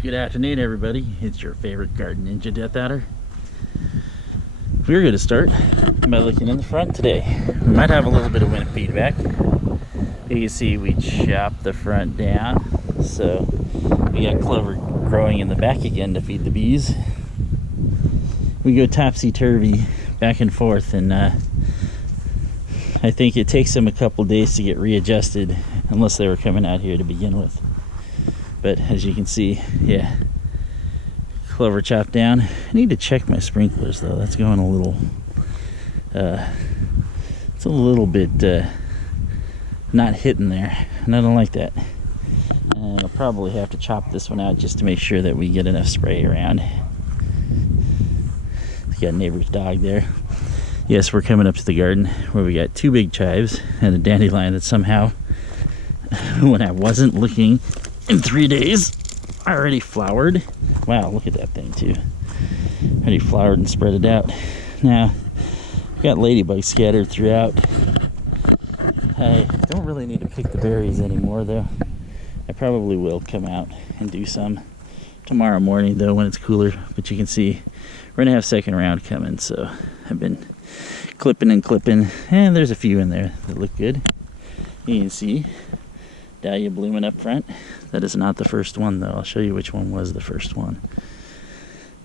Good afternoon, everybody. It's your favorite garden ninja, dethaddr. We're going to start by looking in the front today. We might have a little bit of wind feedback. You can see we chopped the front down, so we got clover growing in the back again to feed the bees. We go topsy-turvy back and forth, and I think it takes them a couple days to get readjusted, unless they were coming out here to begin with. But as you can see, yeah, clover chopped down. I need to check my sprinklers though. That's going a little, it's a little bit not hitting there, and I don't like that. And I'll probably have to chop this one out just to make sure that we get enough spray around. We got a neighbor's dog there. Yes, we're coming up to the garden where we got two big chives and a dandelion that somehow, when I wasn't looking, in 3 days, already flowered. Wow, look at that thing too. Already flowered and spread it out. Now, I've got ladybugs scattered throughout. I don't really need to pick the berries anymore though. I probably will come out and do some tomorrow morning though when it's cooler. But you can see we're gonna have second round coming, so I've been clipping and clipping, and there's a few in there that look good. You can see dahlia blooming up front. That is not the first one though. I'll show you which one was the first one.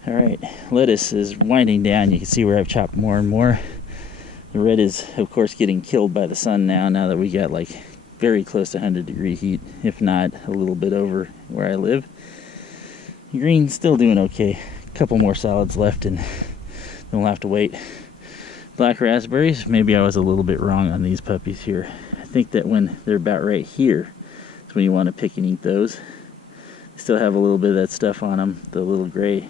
Alright, lettuce is winding down. You can see where I've chopped more and more. The red is of course getting killed by the sun now that we got like very close to 100-degree heat, if not a little bit over where I live. Green's still doing okay. A couple more salads left and then we'll have to wait. Black raspberries, maybe I was a little bit wrong on these puppies here. I think that when they're about right here, when you want to pick and eat those. They still have a little bit of that stuff on them, the little gray,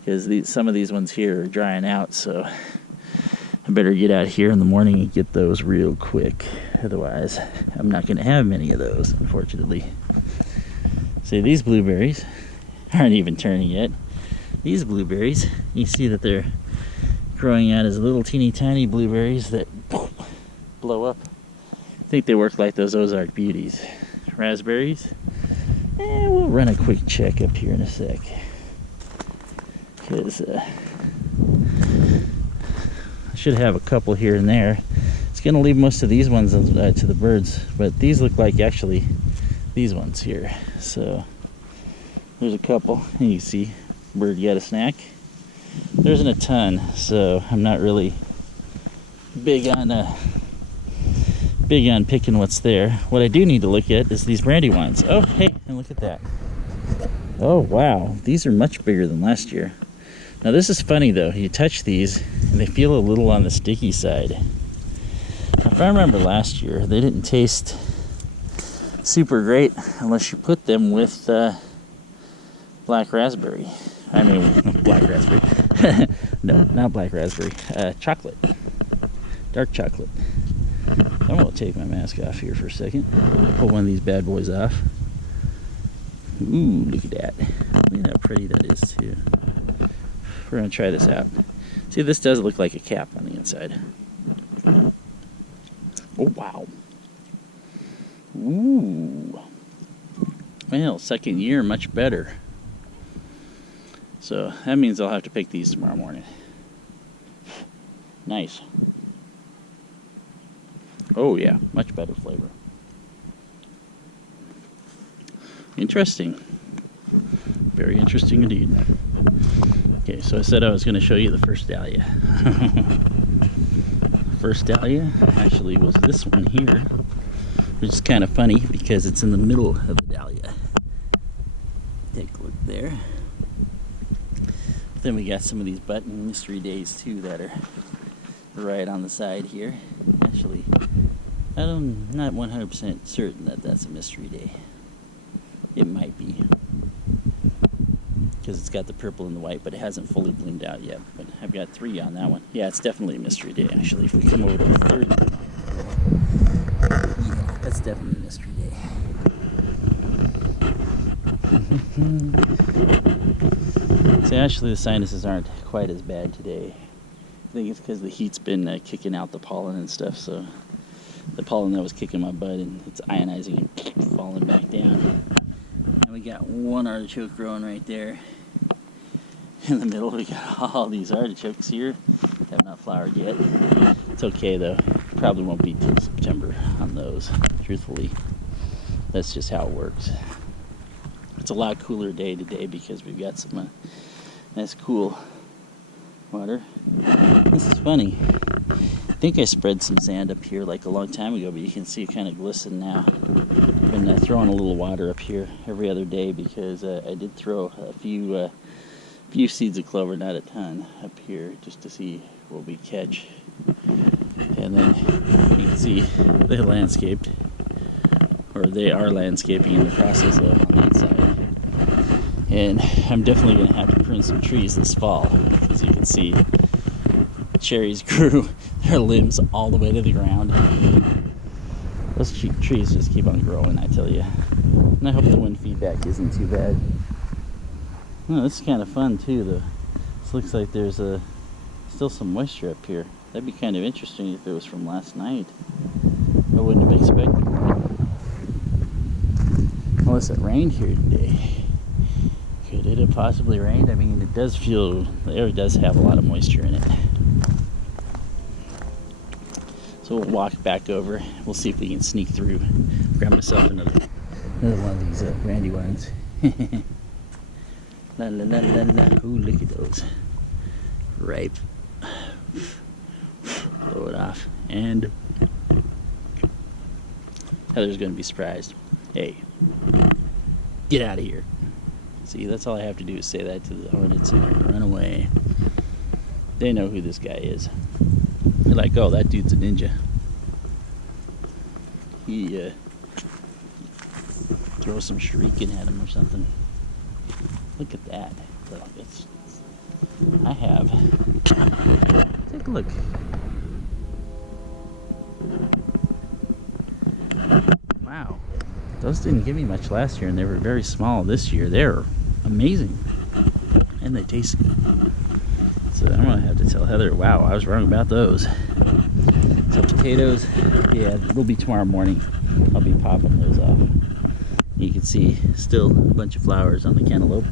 because some of these ones here are drying out, so I better get out here in the morning and get those real quick. Otherwise, I'm not going to have many of those, unfortunately. See, these blueberries aren't even turning yet. These blueberries, you see that they're growing out as little teeny tiny blueberries that blow up. I think they work like those Ozark Beauties. Raspberries, we'll run a quick check up here in a sec, because I should have a couple here and there. It's gonna leave most of these ones to the birds, but these look like actually these ones here. So there's a couple, and you see bird got a snack. There isn't a ton, so I'm not really big on picking what's there. What I do need to look at is these brandywines. Oh, hey, and look at that. Oh, wow. These are much bigger than last year. Now, this is funny, though. You touch these, and they feel a little on the sticky side. Now, if I remember last year, they didn't taste super great unless you put them with black raspberry. I mean, black raspberry. No, not black raspberry. Chocolate. Dark chocolate. I'm going to take my mask off here for a second. Pull one of these bad boys off. Ooh, look at that. Look at how pretty that is, too. We're going to try this out. See, this does look like a cap on the inside. Oh, wow. Ooh. Well, second year, much better. So that means I'll have to pick these tomorrow morning. Nice. Oh yeah, much better flavor. Interesting. Very interesting indeed. Okay, so I said I was going to show you the first dahlia. First dahlia actually was this one here, which is kind of funny because it's in the middle of the dahlia. Take a look there. Then we got some of these button mystery days too that are right on the side here. Actually, I'm not 100% certain that that's a mystery day. It might be, because it's got the purple and the white, but it hasn't fully bloomed out yet. But I've got 3 on that one. Yeah, it's definitely a mystery day, actually. If we come over to the third, yeah, that's definitely a mystery day. See, actually, the sinuses aren't quite as bad today. I think it's because the heat's been kicking out the pollen and stuff, so the pollen that was kicking my butt and it's ionizing and falling back down. And we got one artichoke growing right there. In the middle, we got all these artichokes here that have not flowered yet. It's okay though. Probably won't be till September on those, truthfully. That's just how it works. It's a lot cooler day today because we've got some nice cool water. This is funny. I think I spread some sand up here like a long time ago, but you can see it kind of glisten now. I've been throwing a little water up here every other day because I did throw a few seeds of clover, not a ton, up here just to see what we catch. And then you can see they landscaped, or they are landscaping in the process of on that side. And I'm definitely going to have to prune some trees this fall. As you can see, cherries grew their limbs all the way to the ground. Those trees just keep on growing, I tell you. And I hope the wind feedback isn't too bad. Oh, this is kind of fun too, though. This looks like there's still some moisture up here. That'd be kind of interesting if it was from last night. I wouldn't have expected that. Unless it rained here today. Could it have possibly rained? I mean, it does feel, the air does have a lot of moisture in it. So we'll walk back over. We'll see if we can sneak through. Grab myself another one of these brandy ones. La la la la la. Ooh, look at those. Ripe. Blow it off. And Heather's going to be surprised. Hey, get out of here. See, that's all I have to do is say that to the hornets and they run away. They know who this guy is. They're like, oh, that dude's a ninja. He throw some shuriken at him or something. Look at that. I have. Take a look. Wow. Those didn't give me much last year, and they were very small this year. They're amazing. And they taste good. So I'm going to have to tell Heather, wow, I was wrong about those. So potatoes, yeah, it'll be tomorrow morning. I'll be popping those off. You can see still a bunch of flowers on the cantaloupe.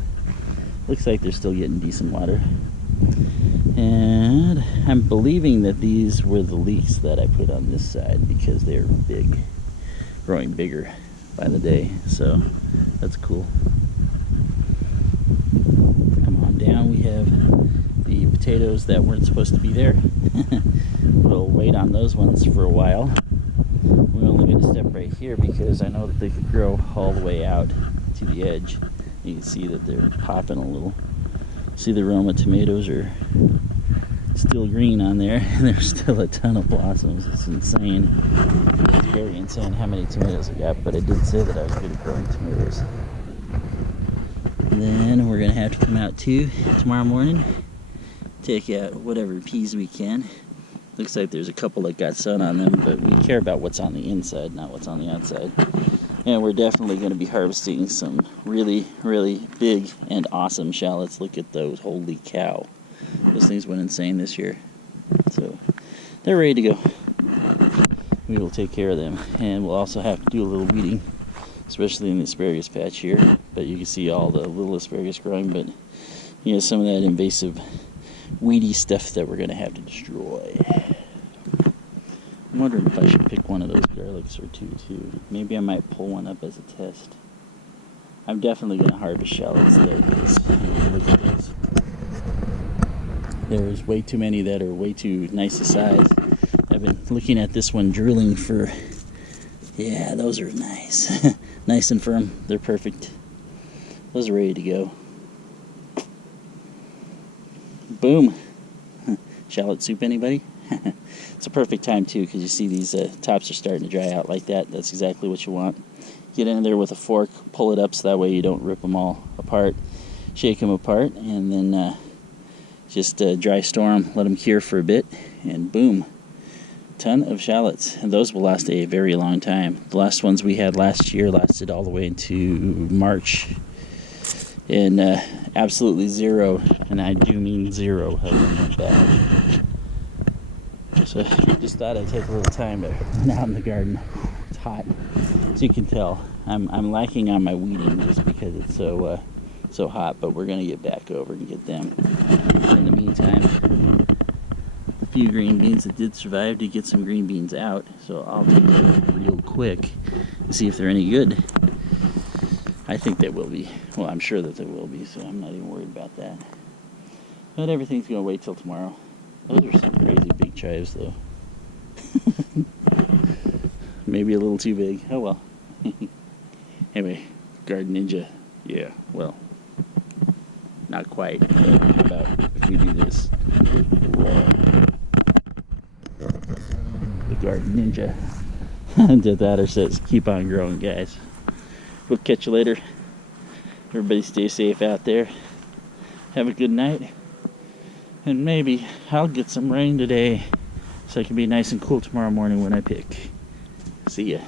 Looks like they're still getting decent water. And I'm believing that these were the leeks that I put on this side because they're big, growing bigger by the day. So that's cool. Come on down. We have the potatoes that weren't supposed to be there. We'll wait on those ones for a while. We're only going to step right here because I know that they could grow all the way out to the edge. You can see that they're popping a little. See, the Roma tomatoes are still green on there, and there's still a ton of blossoms. It's insane. It's very insane how many tomatoes I got, but I did say that I was good at growing tomatoes. And then we're going to have to come out too tomorrow morning, take out whatever peas we can. Looks like there's a couple that got sun on them, but we care about what's on the inside, not what's on the outside. And we're definitely going to be harvesting some really, really big and awesome shallots. Look at those. Holy cow. Those things went insane this year. So they're ready to go. We will take care of them. And we'll also have to do a little weeding, especially in the asparagus patch here. But you can see all the little asparagus growing, but you know, some of that invasive weedy stuff that we're going to have to destroy. I'm wondering if I should pick one of those garlics or two too. Maybe I might pull one up as a test. I'm definitely going to harvest shallots. There it is. Look at those. There's way too many that are way too nice a size. I've been looking at this one drooling for, yeah, those are nice. Nice and firm. They're perfect. Those are ready to go. Boom. Shallot soup, anybody? It's a perfect time too, because you see these tops are starting to dry out like that. That's exactly what you want. Get in there with a fork, pull it up so that way you don't rip them all apart. Shake them apart, and then just dry store them, let them cure for a bit, and boom. Ton of shallots, and those will last a very long time. The last ones we had last year lasted all the way into March, and absolutely zero, and I do mean zero, of them went bad. So I just thought I'd take a little time to run out in the garden. It's hot, as you can tell. I'm lacking on my weeding just because it's so hot, but we're gonna get back over and get them. In the meantime, the few green beans that did survive to get some green beans out, so I'll take them real quick and see if they're any good. I think they will be. Well, I'm sure that they will be, so I'm not even worried about that. But everything's gonna wait till tomorrow. Those are some crazy big chives, though. Maybe a little too big. Oh well. Anyway, Garden Ninja. Yeah, well, not quite. But how about if we do this? The Garden Ninja. dethaddr says, keep on growing, guys. We'll catch you later. Everybody stay safe out there. Have a good night. And maybe I'll get some rain today so I can be nice and cool tomorrow morning when I pick. See ya.